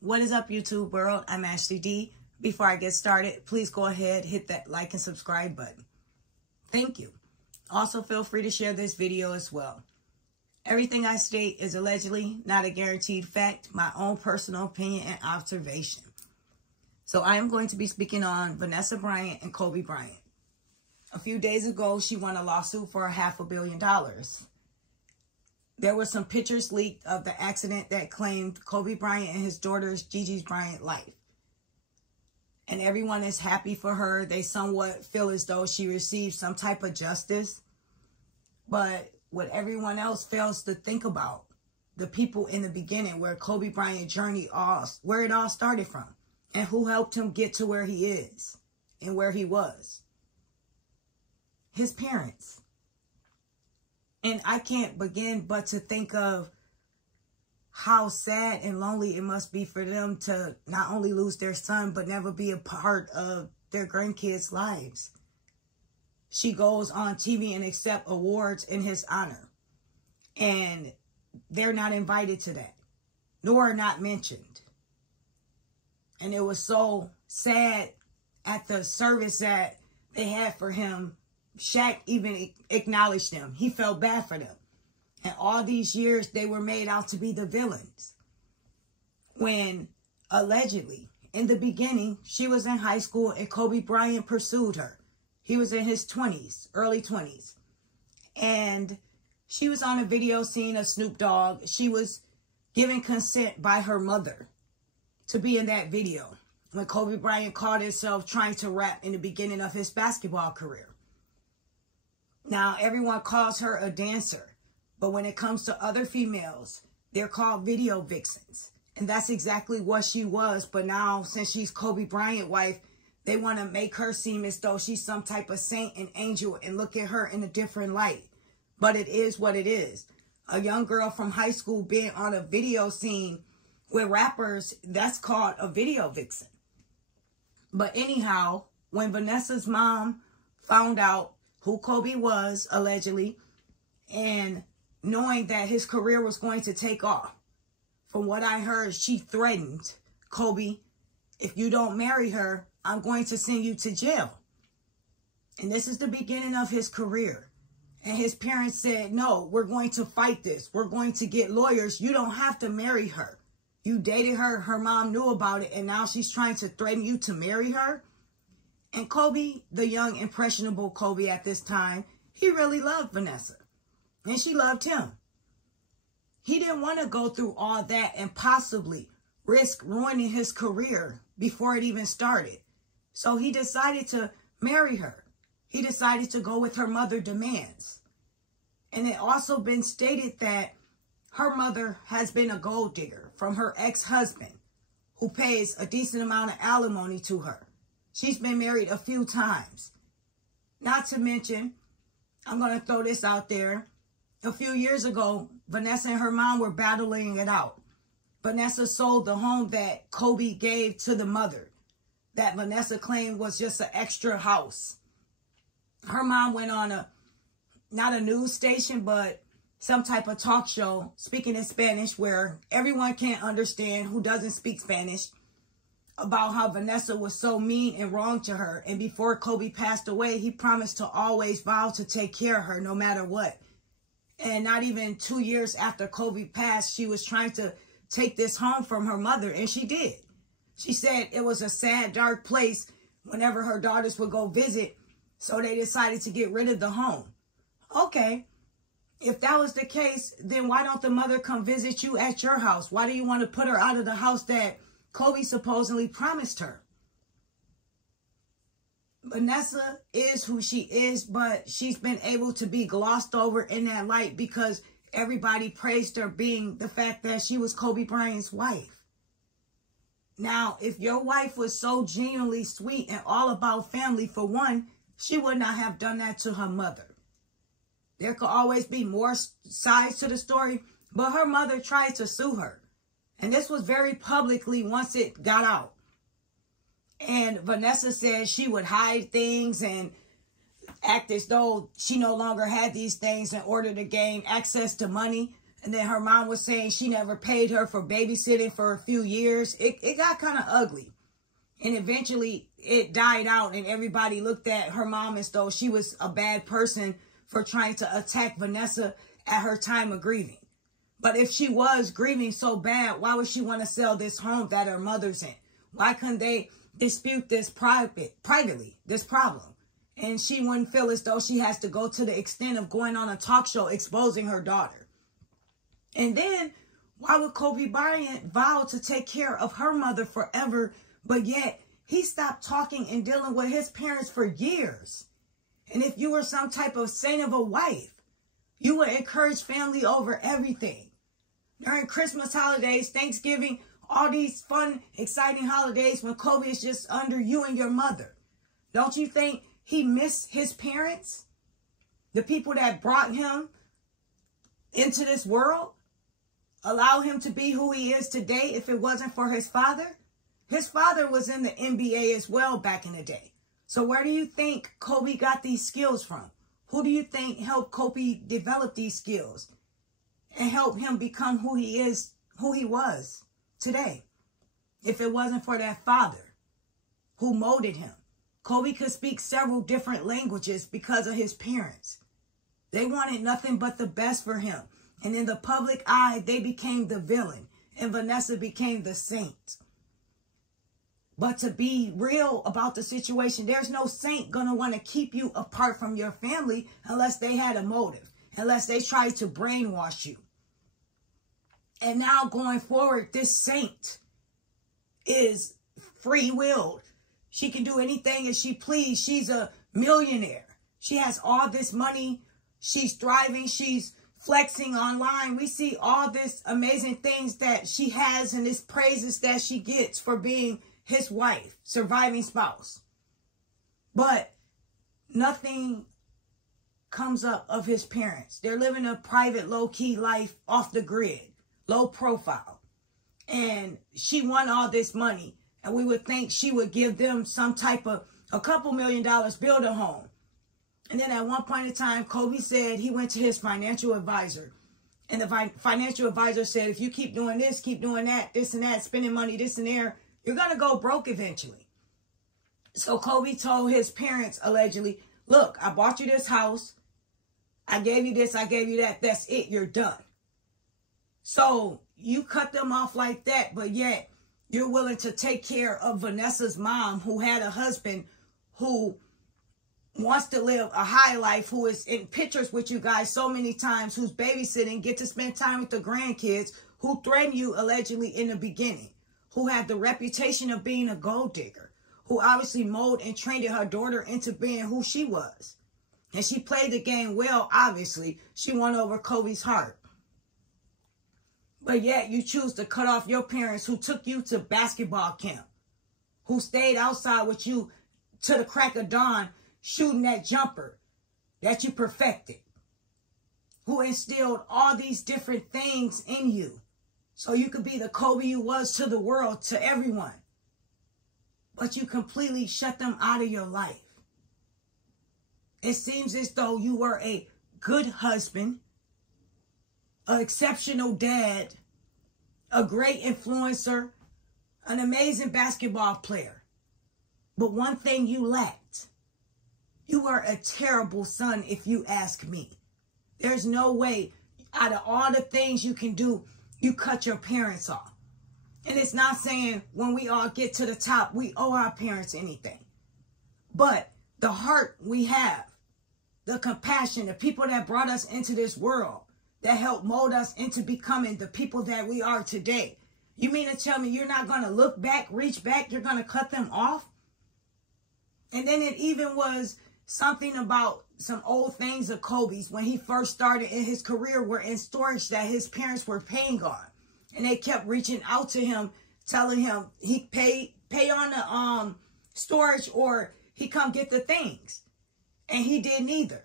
What is up, YouTube world? I'm Ashley D. Before I get started, please go ahead, hit that like and subscribe button. Thank you. Also, feel free to share this video as well. Everything I state is allegedly not a guaranteed fact, my own personal opinion and observation. So I am going to be speaking on Vanessa Bryant and Kobe Bryant. A few days ago, she won a lawsuit for $500 million. There were some pictures leaked of the accident that claimed Kobe Bryant and his daughter's Gigi Bryant life. And everyone is happy for her. They somewhat feel as though she received some type of justice. But what everyone else fails to think about, the people in the beginning where Kobe Bryant's journey, where it all started from, and who helped him get to where he is and where he was. His parents. And I can't begin but to think of how sad and lonely it must be for them to not only lose their son, but never be a part of their grandkids' lives. She goes on TV and accepts awards in his honor. And they're not invited to that, nor not mentioned. And it was so sad at the service that they had for him. Shaq even acknowledged them. He felt bad for them. And all these years, they were made out to be the villains. When, allegedly, in the beginning, she was in high school and Kobe Bryant pursued her. He was in his 20s, early 20s. And she was on a video scene of Snoop Dogg. She was given consent by her mother to be in that video when Kobe Bryant caught himself trying to rap in the beginning of his basketball career. Now, everyone calls her a dancer. But when it comes to other females, they're called video vixens. And that's exactly what she was. But now, since she's Kobe Bryant's wife, they want to make her seem as though she's some type of saint and angel and look at her in a different light. But it is what it is. A young girl from high school being on a video scene with rappers, that's called a video vixen. But anyhow, when Vanessa's mom found out who Kobe was, allegedly, and knowing that his career was going to take off, from what I heard, she threatened Kobe, if you don't marry her, I'm going to send you to jail. And this is the beginning of his career. And his parents said, no, we're going to fight this. We're going to get lawyers. You don't have to marry her. You dated her. Her mom knew about it. And now she's trying to threaten you to marry her. And Kobe, the young, impressionable Kobe at this time, he really loved Vanessa. And she loved him. He didn't want to go through all that and possibly risk ruining his career before it even started. So he decided to marry her. He decided to go with her mother demands. And it also been stated that her mother has been a gold digger from her ex-husband, who pays a decent amount of alimony to her. She's been married a few times. Not to mention, I'm going to throw this out there. A few years ago, Vanessa and her mom were battling it out. Vanessa sold the home that Kobe gave to the mother, that Vanessa claimed was just an extra house. Her mom went on not a news station, but some type of talk show speaking in Spanish where everyone can't understand who doesn't speak Spanish, about how Vanessa was so mean and wrong to her. And before Kobe passed away, he promised to always vow to take care of her no matter what. And not even 2 years after Kobe passed, she was trying to take this home from her mother, and she did. She said it was a sad, dark place whenever her daughters would go visit, so they decided to get rid of the home. Okay, if that was the case, then why don't the mother come visit you at your house? Why do you want to put her out of the house that Kobe supposedly promised her? Vanessa is who she is, but she's been able to be glossed over in that light because everybody praised her being the fact that she was Kobe Bryant's wife. Now, if your wife was so genuinely sweet and all about family, for one, she would not have done that to her mother. There could always be more sides to the story, but her mother tried to sue her. And this was very publicly once it got out. And Vanessa said she would hide things and act as though she no longer had these things in order to gain access to money. And then her mom was saying she never paid her for babysitting for a few years. It got kind of ugly. And eventually it died out and everybody looked at her mom as though she was a bad person for trying to attack Vanessa at her time of grieving. But if she was grieving so bad, why would she want to sell this home that her mother's in? Why couldn't they dispute this privately, this problem? And she wouldn't feel as though she has to go to the extent of going on a talk show exposing her daughter. And then, why would Kobe Bryant vow to take care of her mother forever, but yet he stopped talking and dealing with his parents for years? And if you were some type of saint of a wife, you would encourage family over everything. During Christmas holidays, Thanksgiving, all these fun, exciting holidays when Kobe is just under you and your mother. Don't you think he missed his parents? The people that brought him into this world? Allow him to be who he is today if it wasn't for his father? His father was in the NBA as well back in the day. So where do you think Kobe got these skills from? Who do you think helped Kobe develop these skills and help him become who he is, who he was today? If it wasn't for that father who molded him. Kobe could speak several different languages because of his parents. They wanted nothing but the best for him. And in the public eye, they became the villain. And Vanessa became the saint. But to be real about the situation, there's no saint going to want to keep you apart from your family unless they had a motive. Unless they tried to brainwash you. And now going forward, this saint is free-willed. She can do anything as she please. She's a millionaire. She has all this money. She's thriving. She's flexing online. We see all this amazing things that she has and this praises that she gets for being his wife, surviving spouse. But nothing comes up of his parents. They're living a private, low-key life off the grid, low profile. And she won all this money. And we would think she would give them some type of, a couple $1 million, build a home. And then at one point in time, Kobe said he went to his financial advisor. And the financial advisor said, if you keep doing this, keep doing that, this and that, spending money, this and there, you're going to go broke eventually. So Kobe told his parents, allegedly, look, I bought you this house. I gave you this, I gave you that. That's it. You're done. So you cut them off like that, but yet you're willing to take care of Vanessa's mom, who had a husband who wants to live a high life, who is in pictures with you guys so many times, who's babysitting, get to spend time with the grandkids, who threatened you allegedly in the beginning, who had the reputation of being a gold digger, who obviously molded and trained her daughter into being who she was. And she played the game well, obviously. She won over Kobe's heart. But yet you choose to cut off your parents who took you to basketball camp, who stayed outside with you to the crack of dawn, shooting that jumper that you perfected, who instilled all these different things in you so you could be the Kobe you was to the world, to everyone. But you completely shut them out of your life. It seems as though you were a good husband, an exceptional dad, a great influencer, an amazing basketball player. But one thing you lacked. You were a terrible son, if you ask me. There's no way, out of all the things you can do, you cut your parents off. And it's not saying when we all get to the top, we owe our parents anything. But the heart we have, the compassion, the people that brought us into this world, that helped mold us into becoming the people that we are today. You mean to tell me you're not going to look back, reach back, you're going to cut them off? And then it even was something about some old things of Kobe's when he first started in his career were in storage that his parents were paying on. And they kept reaching out to him, telling him he pay on the storage or he come get the things. And he did neither.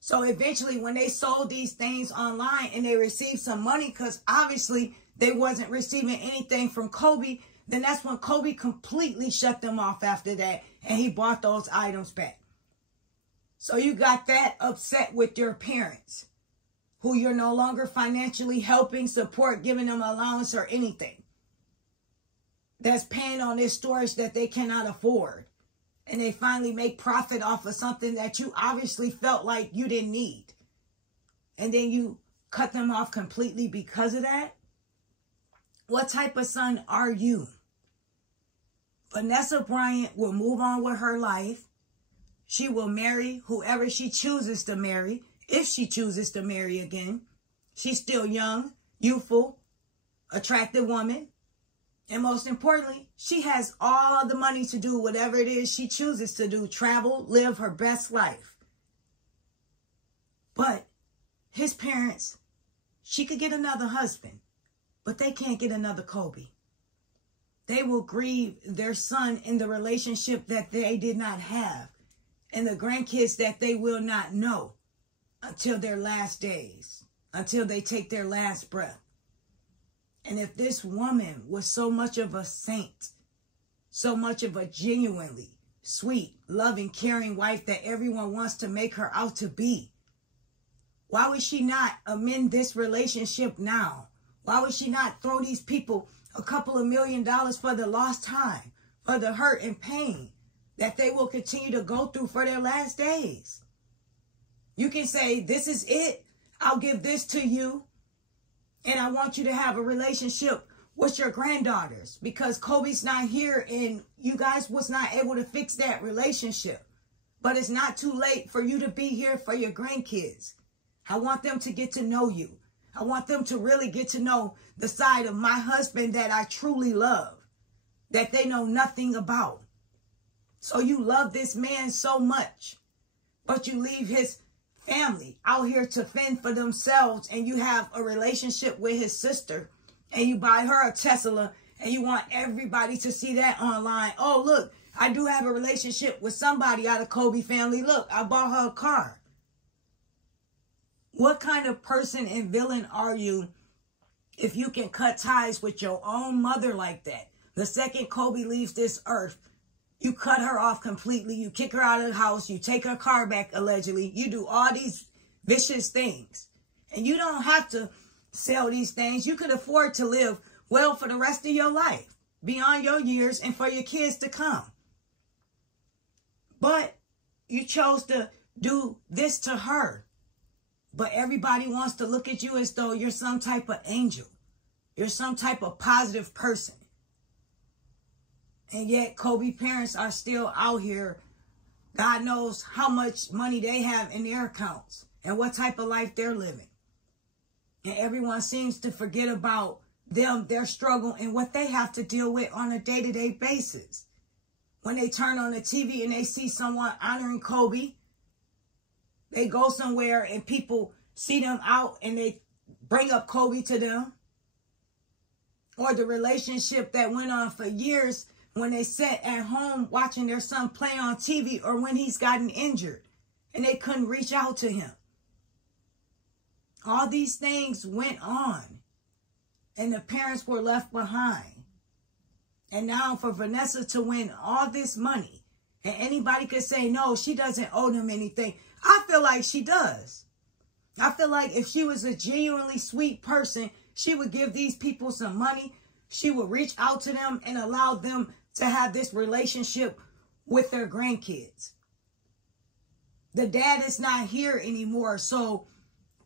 So eventually when they sold these things online and they received some money, because obviously they wasn't receiving anything from Kobe, then that's when Kobe completely shut them off after that. And he bought those items back. So you got that upset with your parents who you're no longer financially helping, support, giving them allowance or anything, that's paying on this storage that they cannot afford. And they finally make profit off of something that you obviously felt like you didn't need. And then you cut them off completely because of that. What type of son are you? Vanessa Bryant will move on with her life. She will marry whoever she chooses to marry, if she chooses to marry again. She's still young, youthful, attractive woman. And most importantly, she has all the money to do whatever it is she chooses to do, travel, live her best life. But his parents, she could get another husband, but they can't get another Kobe. They will grieve their son in the relationship that they did not have and the grandkids that they will not know until their last days, until they take their last breath. And if this woman was so much of a saint, so much of a genuinely sweet, loving, caring wife that everyone wants to make her out to be, why would she not amend this relationship now? Why would she not throw these people a couple of $1 million for the lost time, for the hurt and pain that they will continue to go through for their last days? You can say, this is it. I'll give this to you. And I want you to have a relationship with your granddaughters because Kobe's not here and you guys was not able to fix that relationship. But it's not too late for you to be here for your grandkids. I want them to get to know you. I want them to really get to know the side of my husband that I truly love, that they know nothing about. So you love this man so much, but you leave his family out here to fend for themselves, and you have a relationship with his sister, and you buy her a Tesla, and you want everybody to see that online. Oh, look, I do have a relationship with somebody out of Kobe family. Look, I bought her a car. What kind of person and villain are you if you can cut ties with your own mother like that? The second Kobe leaves this earth, you cut her off completely. You kick her out of the house. You take her car back, allegedly. You do all these vicious things. And you don't have to sell these things. You could afford to live well for the rest of your life, beyond your years and for your kids to come. But you chose to do this to her. But everybody wants to look at you as though you're some type of angel. You're some type of positive person. And yet Kobe parents are still out here. God knows how much money they have in their accounts and what type of life they're living. And everyone seems to forget about them, their struggle, and what they have to deal with on a day-to-day basis. When they turn on the TV and they see someone honoring Kobe, they go somewhere and people see them out and they bring up Kobe to them. Or the relationship that went on for years when they sat at home watching their son play on TV, or when he's gotten injured and they couldn't reach out to him. All these things went on and the parents were left behind. And now for Vanessa to win all this money, and anybody could say, no, she doesn't owe them anything. I feel like she does. I feel like if she was a genuinely sweet person, she would give these people some money. She would reach out to them and allow them to have this relationship with their grandkids. The dad is not here anymore, so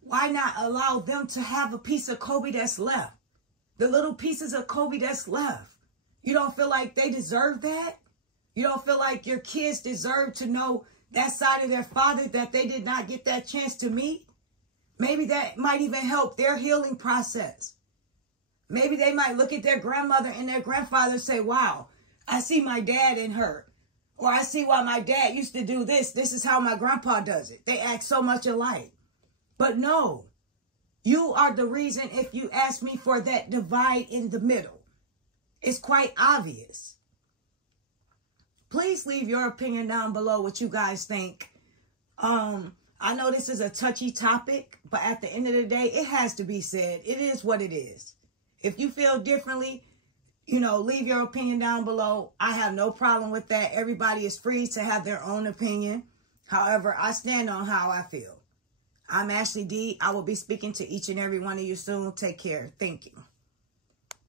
why not allow them to have a piece of Kobe that's left? The little pieces of Kobe that's left. You don't feel like they deserve that? You don't feel like your kids deserve to know that side of their father that they did not get that chance to meet? Maybe that might even help their healing process. Maybe they might look at their grandmother and their grandfather and say, wow, I see my dad in her. Or I see why my dad used to do this. This is how my grandpa does it. They act so much alike. But no, you are the reason, if you ask me, for that divide in the middle. It's quite obvious. Please leave your opinion down below what you guys think. I know this is a touchy topic, but at the end of the day, it has to be said. It is what it is. If you feel differently, leave your opinion down below. I have no problem with that. Everybody is free to have their own opinion. However, I stand on how I feel. I'm Ashley D. I will be speaking to each and every one of you soon. Take care. Thank you.